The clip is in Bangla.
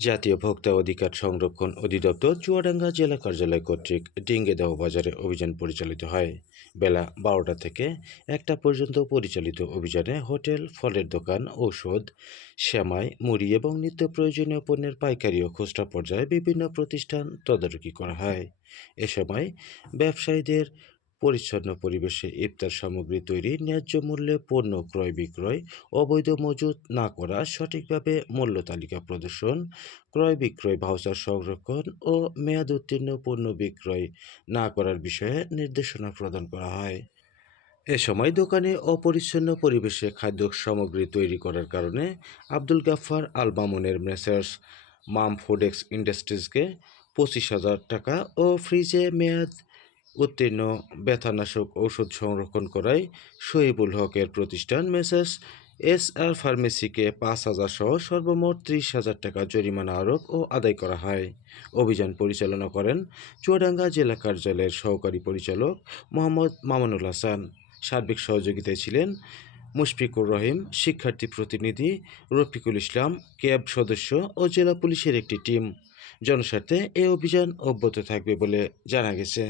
জাতীয় ভোক্তা অধিকার সংরক্ষণ অধিদপ্তর চুয়াডাঙ্গা জেলা কার্যালয় কর্তৃক ডিঙ্গেদাহ বাজারে অভিযান পরিচালিত হয়। বেলা বারোটা থেকে একটা পর্যন্ত পরিচালিত অভিযানে হোটেল, ফলের দোকান, ঔষধ, শ্যামাই, মুড়ি এবং নিত্য প্রয়োজনীয় পণ্যের পাইকারি ও খুচরা পর্যায়ে বিভিন্ন প্রতিষ্ঠান তদারকি করা হয়। এ সময় ব্যবসায়ীদের পরিচ্ছন্ন পরিবেশে ইফতার সামগ্রী তৈরি, ন্যায্য মূল্যে পণ্য ক্রয় বিক্রয়, অবৈধ মজুত না করা, সঠিকভাবে মূল্য তালিকা প্রদর্শন, ক্রয় বিক্রয় ভাউচার সংরক্ষণ ও মেয়াদ উত্তীর্ণ পণ্য বিক্রয় না করার বিষয়ে নির্দেশনা প্রদান করা হয়। এ সময় দোকানে অপরিচ্ছন্ন পরিবেশে খাদ্য সামগ্রী তৈরি করার কারণে আব্দুল গাফফার আল মামুনের মেসার্স মাম ফুডেক্স ইন্ডাস্ট্রিজকে পঁচিশ হাজার টাকা ও ফ্রিজে মেয়াদ উত্তীর্ণ ব্যথানাশক ঔষধ সংরক্ষণ করায় শহীবুল হকের প্রতিষ্ঠান মেসার্স এস আর ফার্মেসিকে পাঁচ হাজার সহ সর্বমোট ত্রিশ হাজার টাকা জরিমানা আরোপ ও আদায় করা হয়। অভিযান পরিচালনা করেন চুয়াডাঙ্গা জেলা কার্যালয়ের সহকারী পরিচালক মোহাম্মদ মামুনুল হাসান। সার্বিক সহযোগিতায় ছিলেন মুশফিকুর রহিম, শিক্ষার্থী প্রতিনিধি রফিকুল ইসলাম, ক্যাব সদস্য ও জেলা পুলিশের একটি টিম। জনস্বার্থে এ অভিযান অব্যাহত থাকবে বলে জানা গেছে।